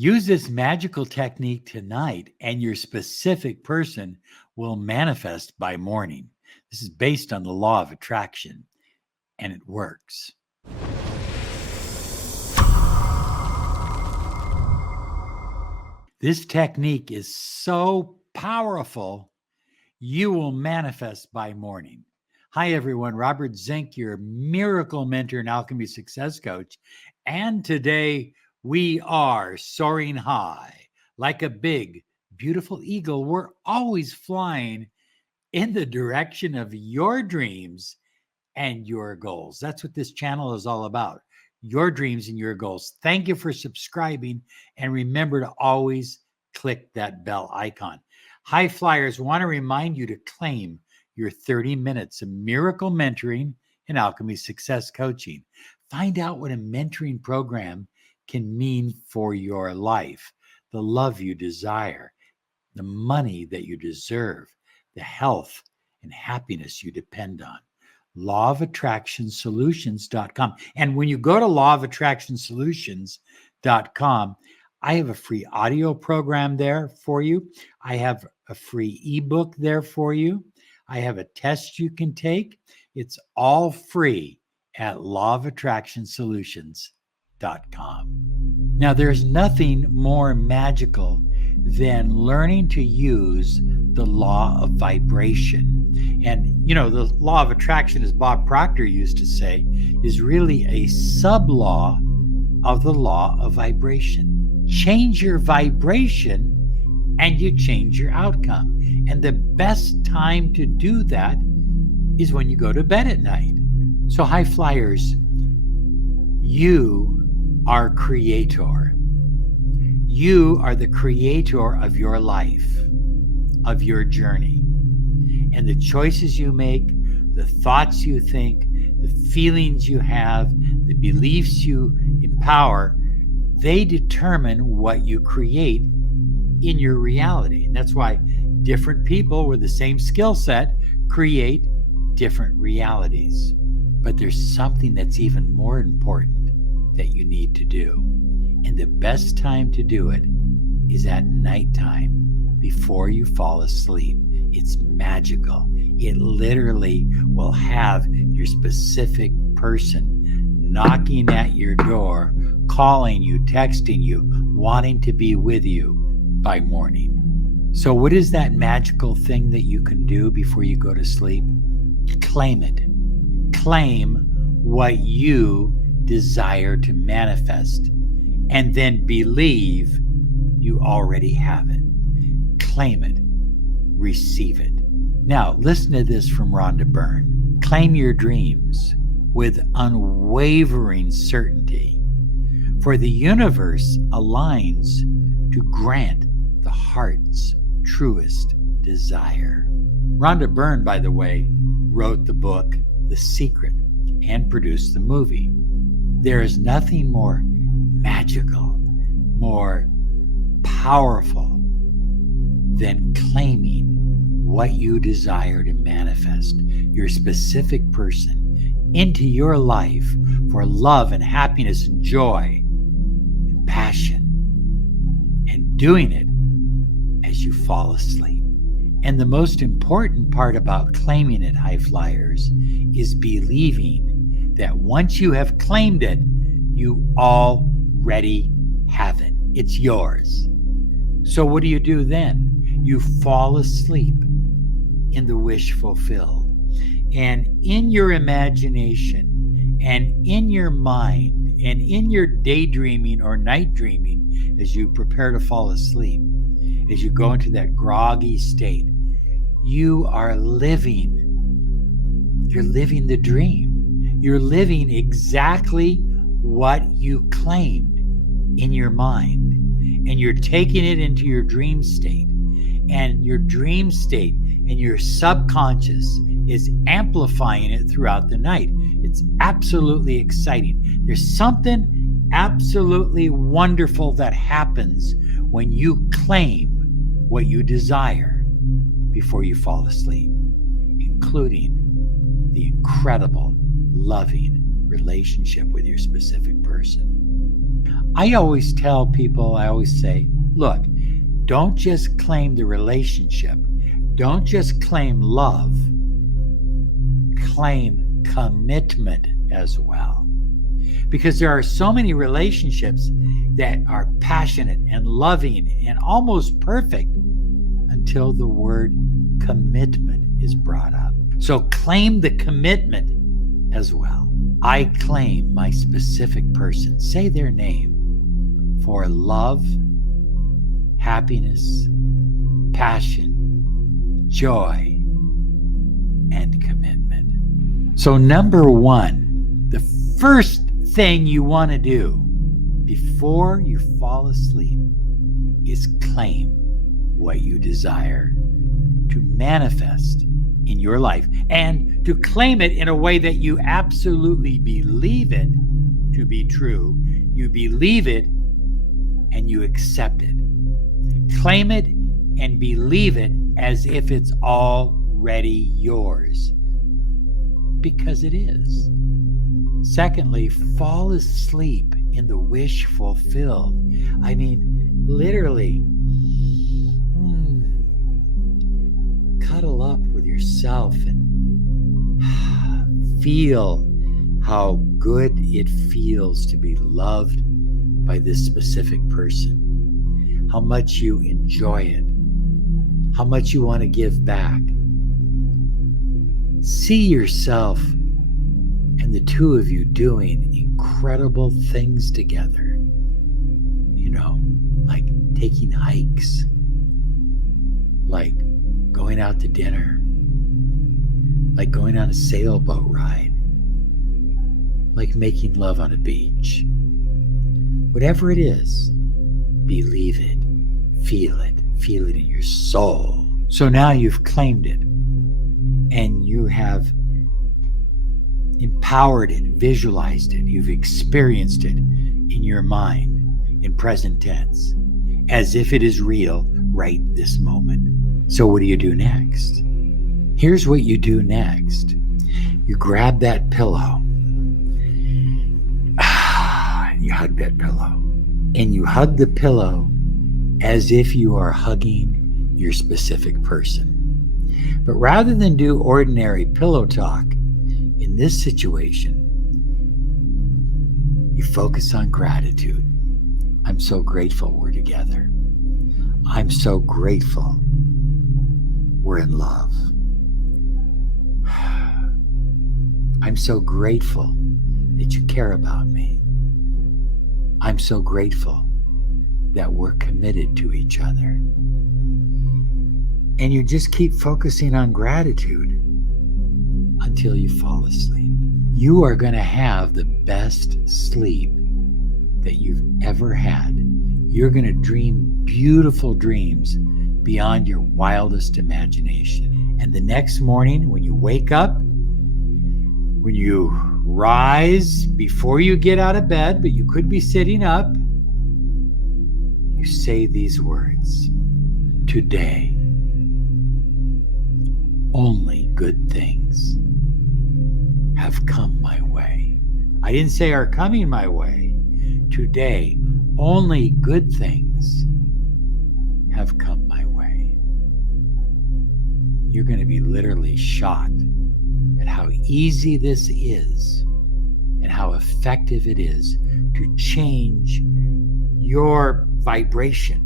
Use this magical technique tonight, and your specific person will manifest by morning. This is based on the law of attraction, and it works. This technique is so powerful, you will manifest by morning. Hi, everyone. Robert Zink, your miracle mentor and alchemy success coach. And today we are soaring high like a big, beautiful eagle. We're always flying in the direction of your dreams and your goals. That's what this channel is all about. Your dreams and your goals. Thank you for subscribing. And remember to always click that bell icon. High flyers, want to remind you to claim your 30 minutes of miracle mentoring and alchemy success coaching. Find out what a mentoring program can mean for your life, the love you desire, the money that you deserve, the health and happiness you depend on. lawofattractionsolutions.com. And when you go to lawofattractionsolutions.com, I have a free audio program there for you. I have a free ebook there for you. I have a test you can take. It's all free at lawofattractionsolutions.com. Now, there's nothing more magical than learning to use the law of vibration. And, you know, the law of attraction, as Bob Proctor used to say, is really a sub-law of the law of vibration. Change your vibration and you change your outcome. And the best time to do that is when you go to bed at night. So high flyers, you are creator. You are the creator of your life, of your journey. And the choices you make, the thoughts you think, the feelings you have, the beliefs you empower, they determine what you create in your reality. And that's why different people with the same skill set create different realities. But there's something that's even more important that you need to do. And the best time to do it is at nighttime before you fall asleep. It's magical. It literally will have your specific person knocking at your door, calling you, texting you, wanting to be with you by morning. So what is that magical thing that you can do before you go to sleep? Claim it. Claim what you desire to manifest, and then believe you already have it. Claim it. Receive it. Now, listen to this from Rhonda Byrne. Claim your dreams with unwavering certainty, for the universe aligns to grant the heart's truest desire. Rhonda Byrne, by the way, wrote the book The Secret and produced the movie. There is nothing more magical, more powerful than claiming what you desire to manifest, your specific person, into your life for love and happiness and joy and passion, and doing it as you fall asleep. And the most important part about claiming it, high flyers, is believing that once you have claimed it, you already have it. It's yours. So what do you do then? You fall asleep in the wish fulfilled. And in your imagination and in your mind and in your daydreaming or night dreaming, as you prepare to fall asleep, as you go into that groggy state, you are living. You're living the dream. You're living exactly what you claimed in your mind. And you're taking it into your dream state. And your dream state and your subconscious is amplifying it throughout the night. It's absolutely exciting. There's something absolutely wonderful that happens when you claim what you desire before you fall asleep, including the incredible, loving relationship with your specific person. I always tell people, I always say, look, don't just claim the relationship. Don't just claim love. Claim commitment as well. Because there are so many relationships that are passionate and loving and almost perfect until the word commitment is brought up. So claim the commitment as well. I claim my specific person, say their name, for love, happiness, passion, joy, and commitment. So number one, the first thing you want to do before you fall asleep is claim what you desire to manifest in your life, and to claim it in a way that you absolutely believe it to be true. You believe it and you accept it. Claim it and believe it as if it's already yours, because it is. Secondly, fall asleep in the wish fulfilled. I mean, literally, cuddle up with yourself and feel how good it feels to be loved by this specific person, how much you enjoy it, how much you want to give back. See yourself and the two of you doing incredible things together, like taking hikes, like going out to dinner, like going on a sailboat ride, like making love on a beach. Whatever it is, believe it, feel it in your soul. So now you've claimed it and you have empowered it, visualized it, you've experienced it in your mind in present tense, as if it is real right this moment. So what do you do next? Here's what you do next. You grab that pillow. You hug that pillow. And you hug the pillow as if you are hugging your specific person. But rather than do ordinary pillow talk, in this situation, you focus on gratitude. I'm so grateful we're together. I'm so grateful we're in love. I'm so grateful that you care about me. I'm so grateful that we're committed to each other. And you just keep focusing on gratitude until you fall asleep. You are going to have the best sleep that you've ever had. You're going to dream beautiful dreams beyond your wildest imagination. And the next morning, when you wake up, when you rise, before you get out of bed, but you could be sitting up, you say these words: today, only good things have come my way. I didn't say are coming my way. Today, only good things have come my way. You're going to be literally shocked at how easy this is and how effective it is to change your vibration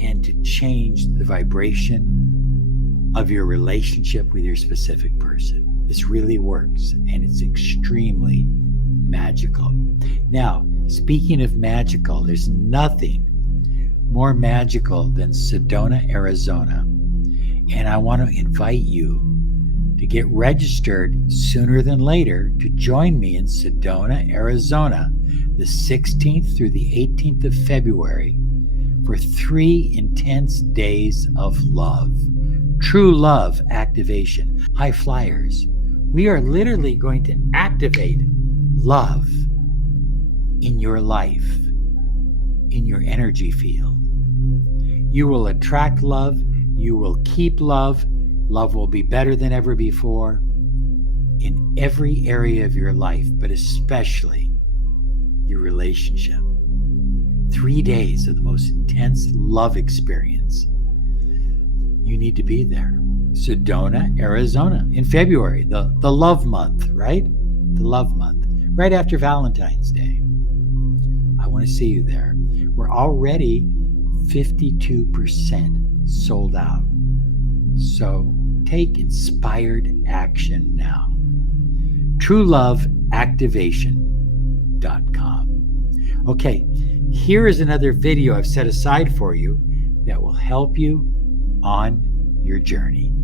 and to change the vibration of your relationship with your specific person. This really works, and it's extremely magical. Now, speaking of magical, there's nothing more magical than Sedona, Arizona. And I want to invite you to get registered sooner than later to join me in Sedona, Arizona, the 16th through the 18th of February for 3 intense days of love. True love activation. High flyers. We are literally going to activate love in your life, in your energy field. You will attract love. You will keep love. Love will be better than ever before in every area of your life, but especially your relationship. 3 days of the most intense love experience. You need to be there. Sedona, Arizona, in February, the love month, right? The love month, right after Valentine's Day. I want to see you there. We're already 52% sold out. So take inspired action now. TrueLoveActivation.com. Okay, here is another video I've set aside for you that will help you on your journey.